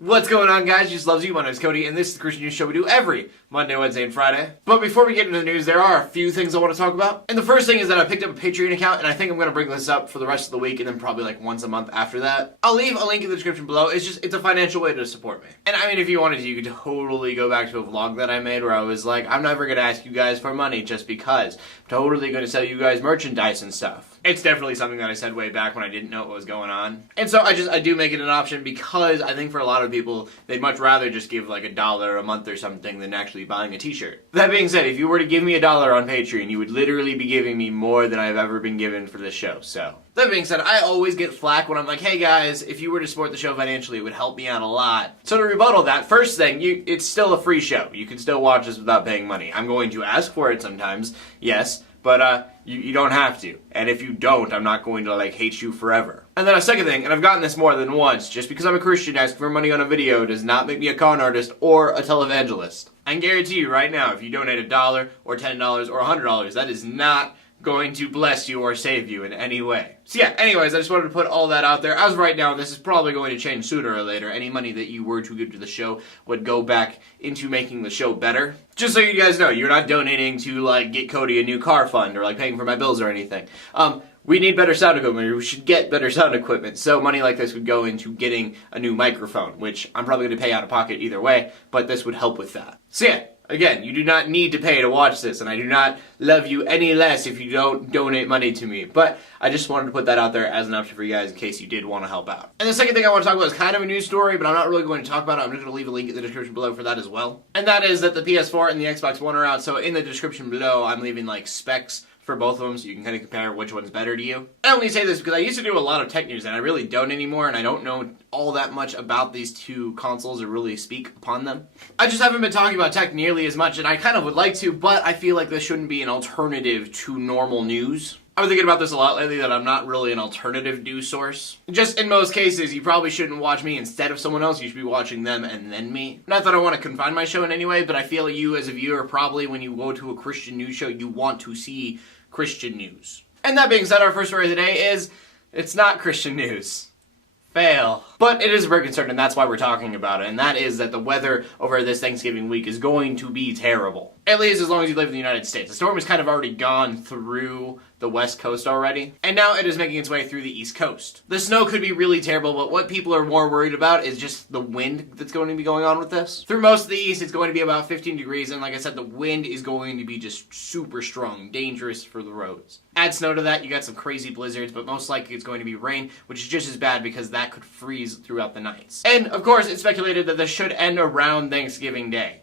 What's going on, guys? Just loves you. My name is Cody, and this is the Christian News Show we do every Monday, Wednesday, and Friday. But before we get into the news, there are a few things I want to talk about. And the first thing is that I picked up a Patreon account, and I think I'm going to bring this up for the rest of the week, and then probably like once a month after that. I'll leave a link in the description below. It's a financial way to support me. And I mean, if you wanted to, you could totally go back to a vlog that I made where I was like, I'm never going to ask you guys for money just because. I'm totally going to sell you guys merchandise and stuff. It's definitely something that I said way back when I didn't know what was going on. And so I do make it an option because I think for a lot of people, they'd much rather just give like $1 a month or something than actually buying a t-shirt. That being said, if you were to give me $1 on Patreon, you would literally be giving me more than I've ever been given for this show. So that being said, I always get flack when I'm like, hey guys, if you were to support the show financially, it would help me out a lot. So to rebuttal that, first thing, it's still a free show. You can still watch this without paying money. I'm going to ask for it sometimes, yes, but you don't have to. And if you don't, I'm not going to like hate you forever. And then a second thing, and I've gotten this more than once, just because I'm a Christian asking for money on a video does not make me a con artist or a televangelist. I can guarantee you right now, if you donate $1 or $10 or $100, that is not going to bless you or save you in any way. So yeah, anyways, I just wanted to put all that out there. As of right now, this is probably going to change sooner or later. Any money that you were to give to the show would go back into making the show better. Just so you guys know, you're not donating to like get Cody a new car fund or like paying for my bills or anything. We need better sound equipment. We should get better sound equipment. So money like this would go into getting a new microphone, which I'm probably going to pay out of pocket either way, but this would help with that. So yeah. Again, you do not need to pay to watch this, and I do not love you any less if you don't donate money to me. But I just wanted to put that out there as an option for you guys in case you did want to help out. And the second thing I want to talk about is kind of a news story, but I'm not really going to talk about it. I'm just going to leave a link in the description below for that as well. And that is that the PS4 and the Xbox One are out, so in the description below, I'm leaving like specs for both of them, so you can kind of compare which one's better to you. I only say this because I used to do a lot of tech news, and I really don't anymore, and I don't know all that much about these two consoles or really speak upon them. I just haven't been talking about tech nearly as much, and I kind of would like to, but I feel like this shouldn't be an alternative to normal news. I've been thinking about this a lot lately, that I'm not really an alternative news source. Just in most cases, you probably shouldn't watch me instead of someone else. You should be watching them and then me. Not that I want to confine my show in any way, but I feel you as a viewer probably when you go to a Christian news show, you want to see Christian news. And that being said, our first story of the day is, it's not Christian news. Fail. But it is a very concern, and that's why we're talking about it, and that is that the weather over this Thanksgiving week is going to be terrible. At least as long as you live in the United States. The storm has kind of already gone through the West Coast already, and now it is making its way through the East Coast. The snow could be really terrible, but what people are more worried about is just the wind that's going to be going on with this. Through most of the East, it's going to be about 15 degrees, and like I said, the wind is going to be just super strong, dangerous for the roads. Add snow to that, you got some crazy blizzards, but most likely it's going to be rain, which is just as bad because that could freeze throughout the nights. And of course, it's speculated that this should end around Thanksgiving Day.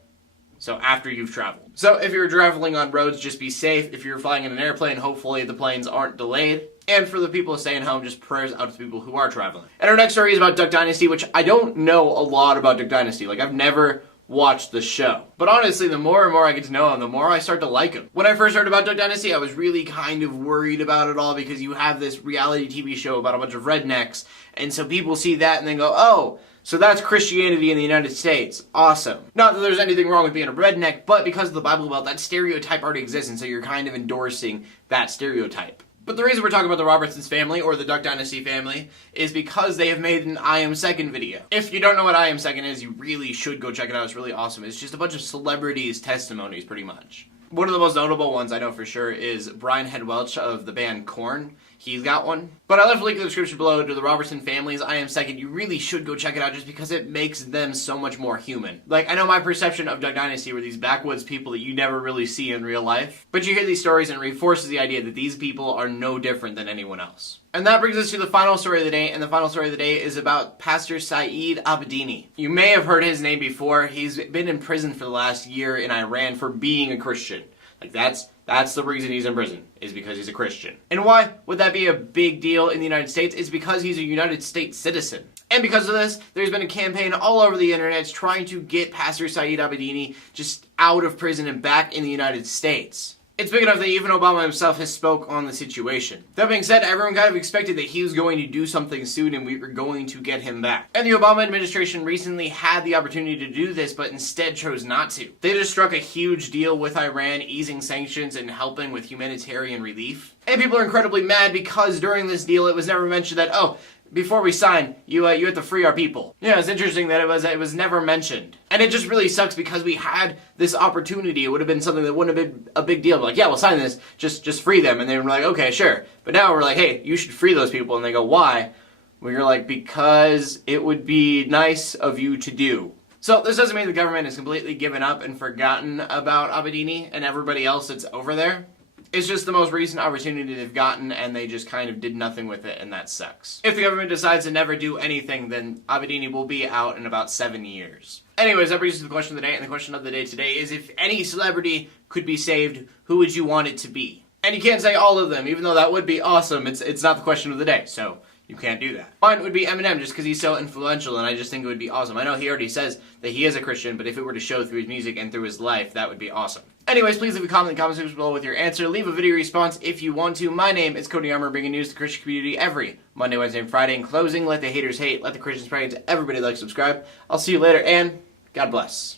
So after you've traveled. So if you're traveling on roads, just be safe. If you're flying in an airplane, hopefully the planes aren't delayed. And for the people staying home, just prayers out to people who are traveling. And our next story is about Duck Dynasty, which I don't know a lot about Duck Dynasty. Like, I've never watched the show. But honestly, the more and more I get to know him, the more I start to like him. When I first heard about Duck Dynasty, I was really kind of worried about it all because you have this reality TV show about a bunch of rednecks. And so people see that and then go, oh, so that's Christianity in the United States. Awesome. Not that there's anything wrong with being a redneck, but because of the Bible Belt, that stereotype already exists, and so you're kind of endorsing that stereotype. But the reason we're talking about the Robertsons family, or the Duck Dynasty family, is because they have made an I Am Second video. If you don't know what I Am Second is, you really should go check it out. It's really awesome. It's just a bunch of celebrities' testimonies, pretty much. One of the most notable ones I know for sure is Brian Head Welch of the band Korn. He's got one. But I left a link in the description below to the Robertson family's I Am Second. You really should go check it out just because it makes them so much more human. Like, I know my perception of Duck Dynasty were these backwoods people that you never really see in real life. But you hear these stories and it reinforces the idea that these people are no different than anyone else. And that brings us to the final story of the day, and the final story of the day is about Pastor Saeed Abedini. You may have heard his name before. He's been in prison for the last year in Iran for being a Christian. Like, that's the reason he's in prison, is because he's a Christian. And why would that be a big deal in the United States? It's because he's a United States citizen. And because of this, there's been a campaign all over the internet trying to get Pastor Saeed Abedini just out of prison and back in the United States. It's big enough that even Obama himself has spoke on the situation. That being said, everyone kind of expected that he was going to do something soon and we were going to get him back. And the Obama administration recently had the opportunity to do this, but instead chose not to. They just struck a huge deal with Iran, easing sanctions and helping with humanitarian relief. And people are incredibly mad because during this deal it was never mentioned that, oh, before we sign, you have to free our people. Yeah, it's interesting that it was never mentioned. And it just really sucks because we had this opportunity. It would have been something that wouldn't have been a big deal. Like, yeah, we'll sign this, just free them. And they were like, okay, sure. But now we're like, hey, you should free those people. And they go, why? Well, you're like, because it would be nice of you to do. So this doesn't mean the government has completely given up and forgotten about Abedini and everybody else that's over there. It's just the most recent opportunity they've gotten, and they just kind of did nothing with it, and that sucks. If the government decides to never do anything, then Abedini will be out in about 7 years. Anyways, that brings us to the question of the day, and the question of the day today is, if any celebrity could be saved, who would you want it to be? And you can't say all of them, even though that would be awesome. It's not the question of the day, so you can't do that. Mine would be Eminem, just because he's so influential, and I just think it would be awesome. I know he already says that he is a Christian, but if it were to show through his music and through his life, that would be awesome. Anyways, please leave a comment in the comment section below with your answer. Leave a video response if you want to. My name is Cody Armour, bringing news to the Christian community every Monday, Wednesday, and Friday. In closing, let the haters hate, let the Christians pray, and to everybody like, subscribe. I'll see you later, and God bless.